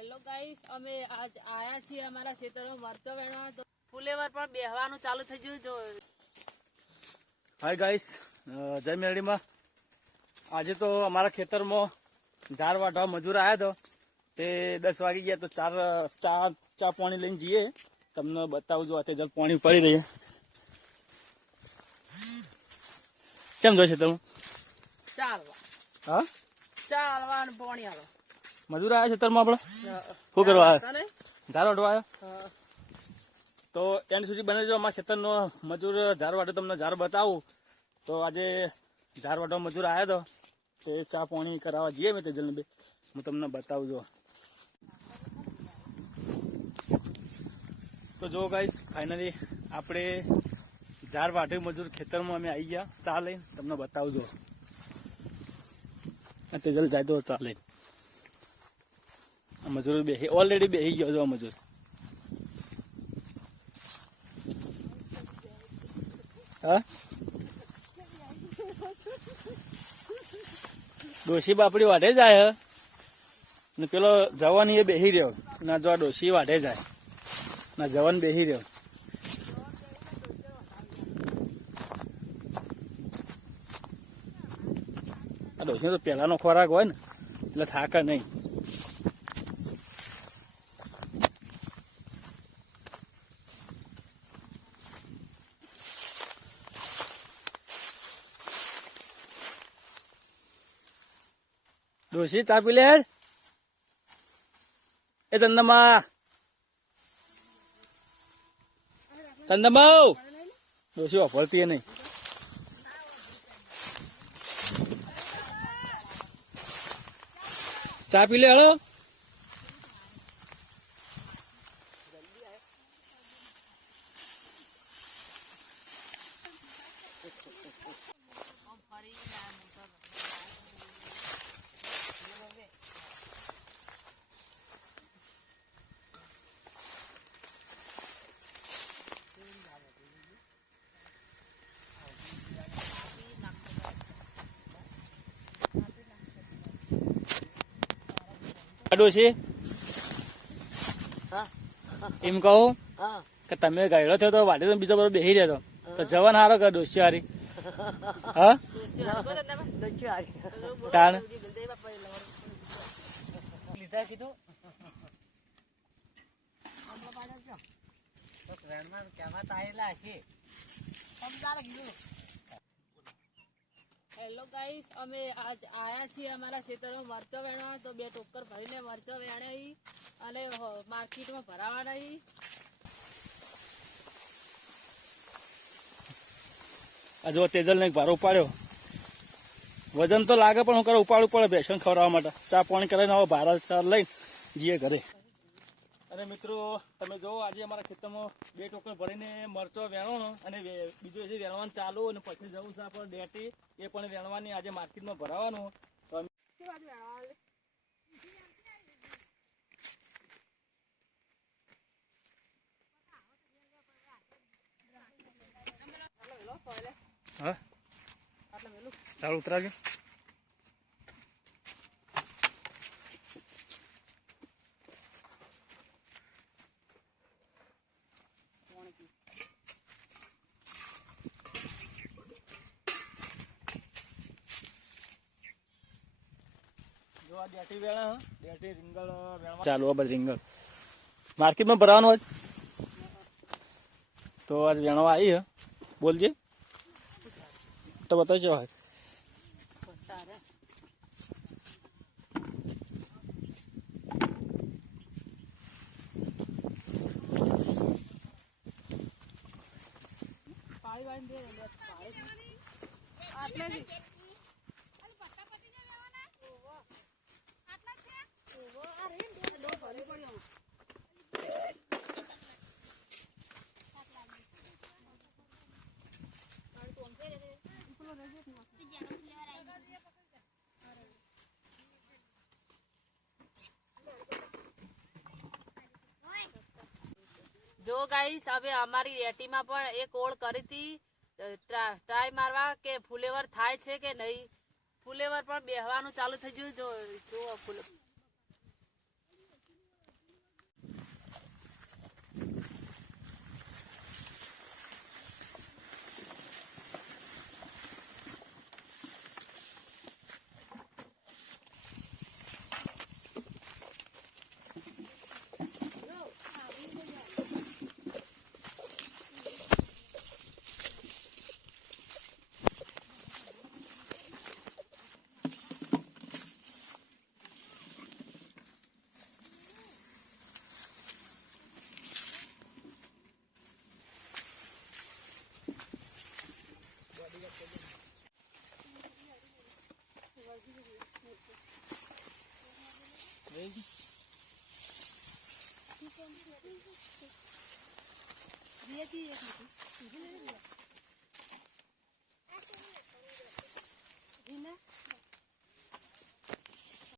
Hello guys, અમે આજ આયા છીએ અમારા ખેતરમાં મરચો વેણવા. તો ફુલેવર પણ બેહવાનું ચાલુ થઈ ગયું. જો હાય ગાઈસ, જય મેરડીમાં. આજે તો અમારા ખેતરમાં ઝાર વાઢવા મજૂર આવ્યા તો તે 10 વાગી ગયા. તો ચા પાણી લઈને જઈએ. તમને બતાવું જો આ જલ પાણી પડી રહી. કેમ જોઈશે તમે? ચાલવા હા, ચાલવાનું પાણી આલો. મજૂર આવ્યા ખેતરમાં આપણે શું કરવા આવ્યા? ઝાર વાઢવા આવ્યા. તો એની સુધી બને જો અમારા ખેતરનો મજૂર ઝાર વાઢે તમને ઝાર બતાવું. તો આજે ઝાર વાઢવા મજૂર આવ્યા તો તે ચા પાણી કરાવવા જઈએ. મેં તેજલને બે હું તમને બતાવું જો. તો જો ગાઈસ, ફાઇનલી આપણે ઝાર વાઢે મજૂર ખેતરમાં અમે આવી ગયા ચા લઈને. તમને બતાવું જો. તેજલ જાય તો ચા લઈને. મજૂર ઓલરેડી બેસી ગયો જો મજૂર. હા, ડોશી બાપડી વાઢે જાય ને પેલો જવાન એ બેસી રહ્યો. ના જો ડોશી વાઢે જાય ના જવાન બેસી રહ્યો. આ ડોશી તો પેલાનો ખોરાક હોય ને એટલે થાકે નહીં. ડોશી ચા પી લે. એ ચંદમા, ચંદમા, ડોશી વાપરતી નહીં. ચા પી લે. હળો ડોશી, એમ કહું કે તમે ગાયડો થયો તો વાડે તો બીજો બધો બેસી રહ્યો તો જવાન હારો કે ડોશી હારી? હા, તાણ લીધા કીધું. હેલો ગાઈસ, અમે આજ આયા છીએ અમારા ખેતરમાં મરચો વેણવા. તો 2 ટોકર ભરીને મરચો વેણાઈ અને માર્કેટમાં ભરાવાના. આ જો તેજલ ને ભારો ઉપાડ્યો. વજન તો લાગે પણ હું કરે ઉપાડવું પડે ભેંસણ ખવડાવવા માટે. ચા પાણી કરીને હવે ભારા ચા લઈને જઈએ ઘરે. અને મિત્રો તમે જો આજે અમારા ખેતરમાં 2 ટોકર ભરીને મરચો વેણવાનો અને બીજું જે વેણવાનું ચાલુ અને પછી જવું છે આપણે ડેટી એ પણ વેણવાની. આજે માર્કેટમાં ભરાવાનું. તો હા, ચાલ ઉતરાજો. ચાલુ આ બધી રીંગણ માર્કેટમાં ભરવાનું હોય તો આજ વેણવા આવી હે. બોલજે તો બતાવજો. હોય જો ગાઈસ, હવે અમારી રેટીમાં પણ એક ઓળ કરી હતી ટ્રાય મારવા કે ફુલેવર થાય છે કે નહીં. ફુલેવર પણ બેહવાનું ચાલુ થઈ ગયું. જો ફુલે રિયાથી એક હતી.